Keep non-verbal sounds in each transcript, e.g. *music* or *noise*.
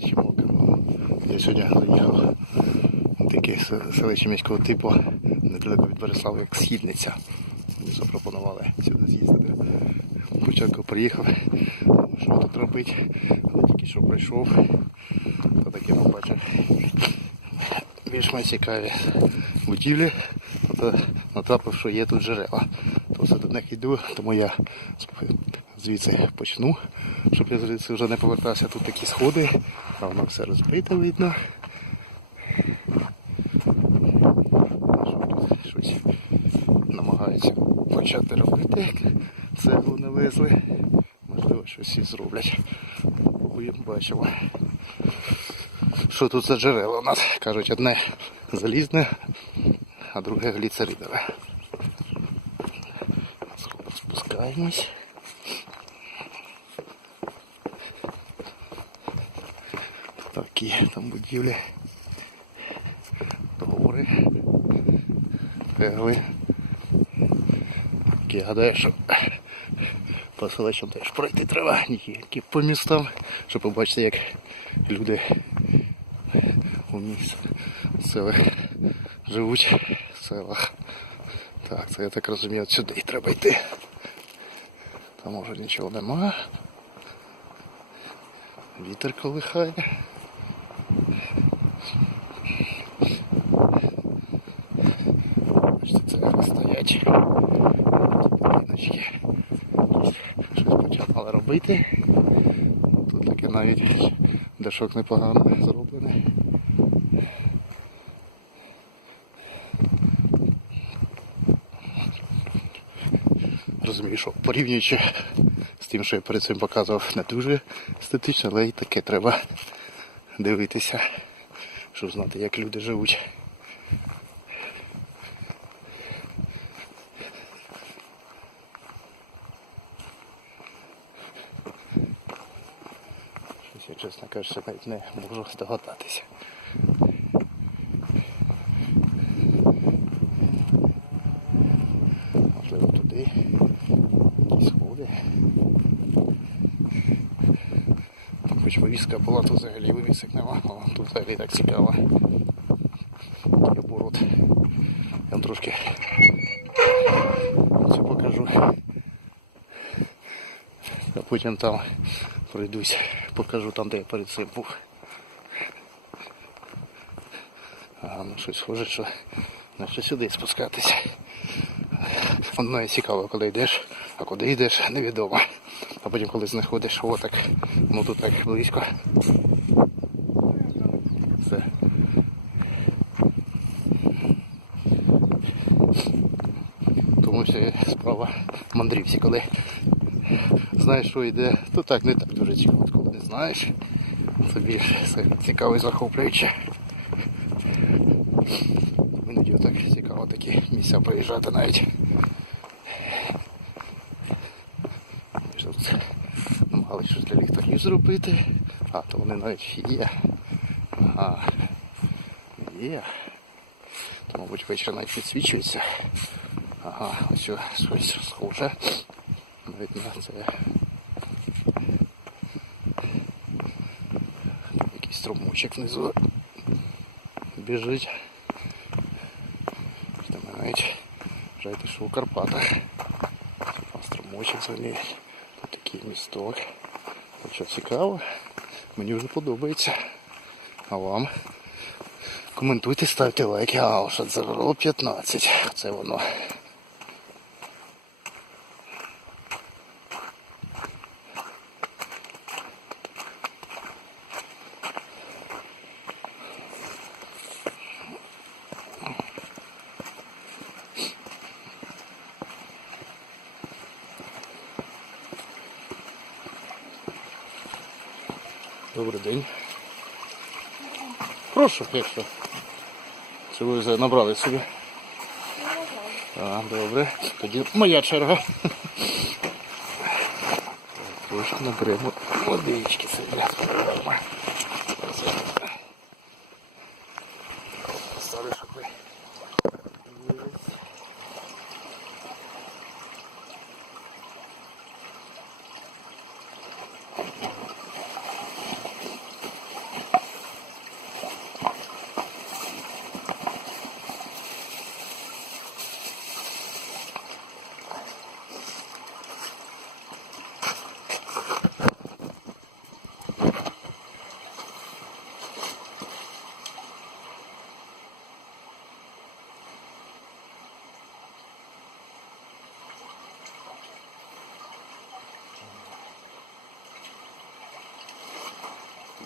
чи мокро. Я сьогодні заїхав таке селище міського типу, недалеко від Береслава, як Східниця. Запропонували сюди з'їздити. Спочатку приїхав, що тут робити, але тільки що прийшов, то таке побачив. Більш-менш цікаві будівлі, то натрапив, що є тут джерела. То все до них йду, тому я звідси почну, щоб я звідси вже не повертався. Тут такі сходи, а воно все розбите видно. Тут щось намагаються почати робити. як Цеглу не везли. Можливо, щось і зроблять. Бачимо. Що тут за джерела у нас? Кажуть, одне залізне, а друге гліцеридове. Спускаємось. Такі там будівлі. Гори. Пегли. Я гадаю, що по селищам теж пройти треба, тільки по містам, щоб побачити, як люди у міст в селах живуть в селах. Так, це я так розумію, от сюди треба йти. Там може нічого нема. Вітер колихає. Бачите, це стоять. Будиночки. Щось починали робити. Тут таке навіть дашок непогано зроблений. Розумію, що порівнюючи з тим, що я перед цим показував, не дуже естетично, але й таке треба дивитися, щоб знати, як люди живуть. Щось я, чесно кажучи, навіть не можу здогадатися. Можливо, туди сходи. Хоч вивіска була, тут взагалі вивісок нема, але тут взагалі так цікаво. Такий оборот. Я вам трошки це покажу. А потім там пройдусь, покажу там, де я перед цим був. Ага, ну щось схоже, що наче сюди спускатися. Воно і цікаво, коли йдеш, а куди йдеш, невідомо. А потім, коли знаходиш, о, так, ну тут так близько. Все. Тому що справа мандрівці, коли знаєш, що йде, то так не так дуже коли не знаєш. Це більш цікаво і захоплююче. Іноді так цікаво такі місця проїжджати навіть. Тут намагалися щось для ліхтарів зробити. А, то вони навіть є. Ага. Є. То, мабуть, ввечері навіть підсвічується. Ага, ось щось схоже. Навіть на це. Якийсь струмочок внизу біжить. Там навіть вважайте, що у Карпатах. Струмочок взагалі. Тут такий місток. Що цікаво. Мені вже подобається. А вам? Коментуйте, ставте лайки. А, що це 15. Це воно. Добрий день. Прошу, якщо. Чи ви вже набрали собі? А, добре. Тоді моя черга. Трошки наберемо водички собі.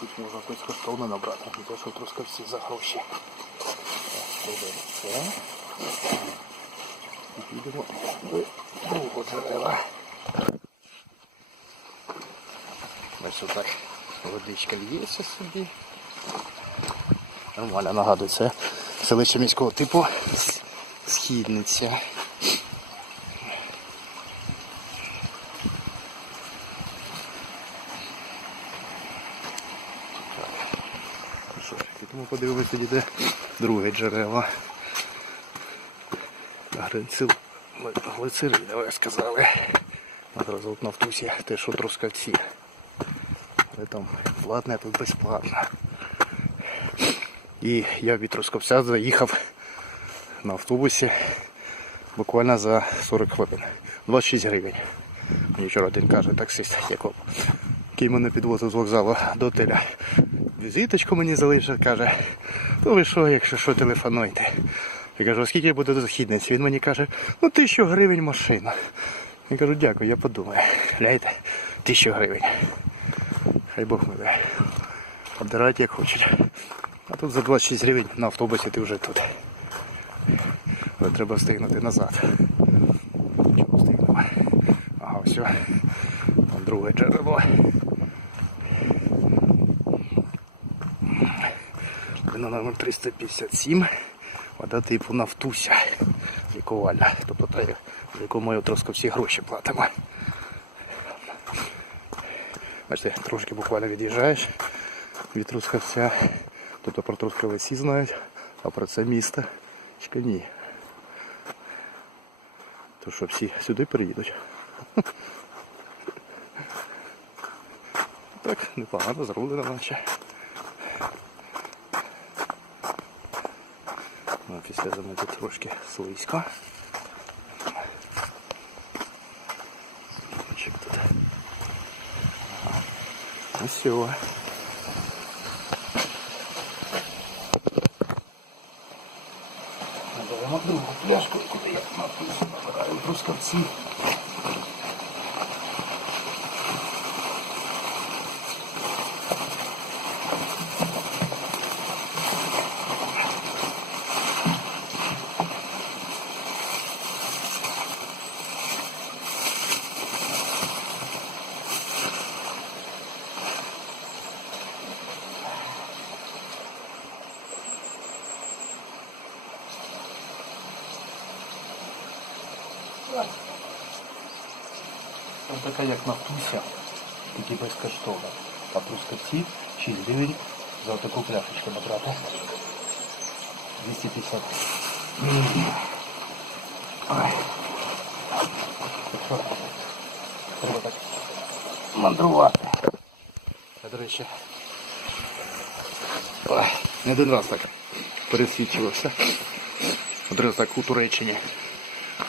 Тут можна безкоштовно набрати, те, що трускавці за гроші. Підемо до дерева. Ось отак водичка льється собі. Нормально нагадує, це селище міського типу східниця. Ну Підемо подивимося, тоді, де друге джерело. Гринцил глицерин, ви сказали. Одразу от нафтусі, те, що трускавці. Але там платне, тут безплатно. І я від Трускавця заїхав на автобусі буквально за 40 хвилин. 26 гривень. Мені вчора один каже, таксист, який мене підвозив з вокзалу до отеля. Візиточку мені залишив, каже, то ви що, якщо що, телефонуйте. Я кажу, а скільки я буду до західниці? Він мені каже, ну тисячу гривень машина. Я кажу, дякую, я подумаю. Гляйте, тисячу гривень. Хай Бог миле. Обдирайте як хочуть. А тут за 26 гривень на автобусі ти вже тут. Але треба встигнути назад. Чого встигнув? Ага, все. Там друге джерело. На номер 357. Вода типу нафтуся. Лікувальна. Тобто та, за яку ми трошки всі гроші платимо. Бачите, трошки буквально від'їжджаєш від Трускавця. Тобто про Трускавець всі знають, а про це місто ще ні. То що всі сюди переїдуть. Так, непогано зроблено наче. Ну, після зими тут трошки слизько. Тут. Ага. Ну все. Наберемо другу пляшку, куди я написано, набираю Ось така як нафтуся, тільки безкоштовна. А трускавці 6 гривень за таку пляшечку набрати. 250. М. Ай. Треба так мандрувати. А, до речі, ой, не один раз так пересвідчувався. Один так у Туреччині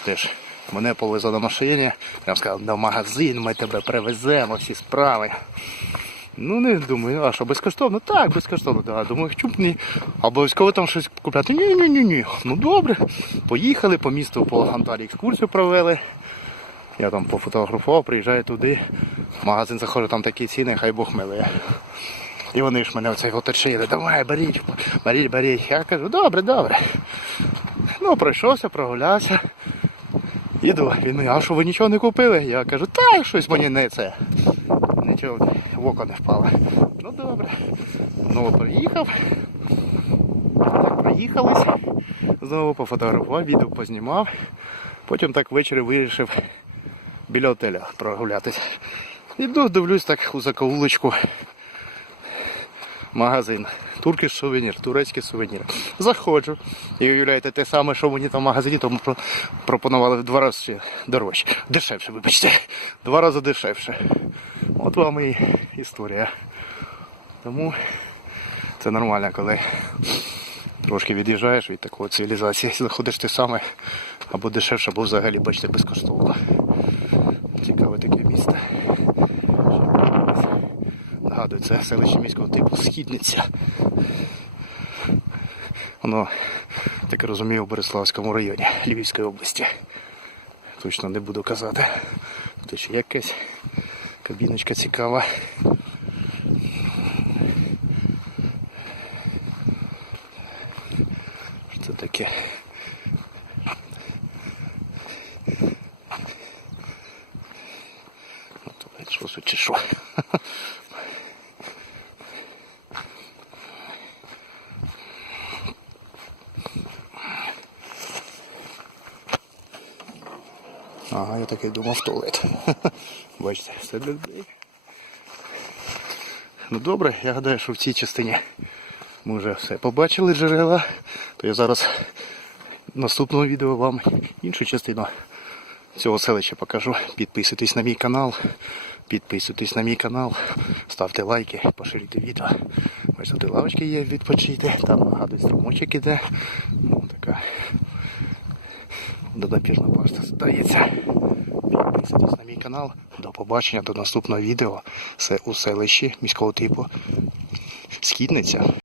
теж мене повезли на машині. Я сказав, на магазин ми тебе привеземо, всі справи. Ну не думаю, а що безкоштовно? Так, безкоштовно. Да. Думаю, чому б ні. Обов'язково там щось купляти. Ні, ні, ні, ні. Ну добре. Поїхали по місту по Анталії екскурсію провели. Я там пофотографував, приїжджаю туди. Магазин заходжу, там такі ціни, хай Бог милує. І вони ж мене оцей оточили, давай, беріть, беріть, беріть. Я кажу, добре, добре. Ну, пройшовся, прогулявся. Іду, він мені, а що ви нічого не купили? Я кажу, та щось мені не це. Нічого в око не впало. Ну добре. Знову приїхав. Проїхались. Знову пофотографував, відео познімав. Потім так ввечері вирішив біля отеля прогулятись. Іду, дивлюсь так у закоулочку. Магазин. Туркіш сувенір, турецький сувенір. Заходжу. І уявляєте, те саме, що мені там в магазині, тому про- пропонували в два рази дорожче. Дешевше, вибачте. Два рази дешевше. От вам і історія. Тому це нормально, коли трошки від'їжджаєш від такої цивілізації. Заходиш ти саме або дешевше, або взагалі, бачите, безкоштовно. Цікаве таке місто нагадую, це селище міського типу Східниця. Воно, так розумію, в Бориславському районі Львівської області. Точно не буду казати. Тут ще якась кабіночка цікава. Що це таке? Що чи що? Ага, я так і думав туалет. *laughs* Бачите, все для людей. Ну добре, я гадаю, що в цій частині ми вже все побачили джерела. То я зараз в наступному відео вам іншу частину цього селища покажу. Підписуйтесь на мій канал. Підписуйтесь на мій канал, ставте лайки, поширюйте відео. Тут лавочки є відпочити, там нагадую струмочок іде. Ну, така додапірна паста здається. Підписуйтесь на мій канал. До побачення, до наступного відео. Це у селищі міського типу Східниця.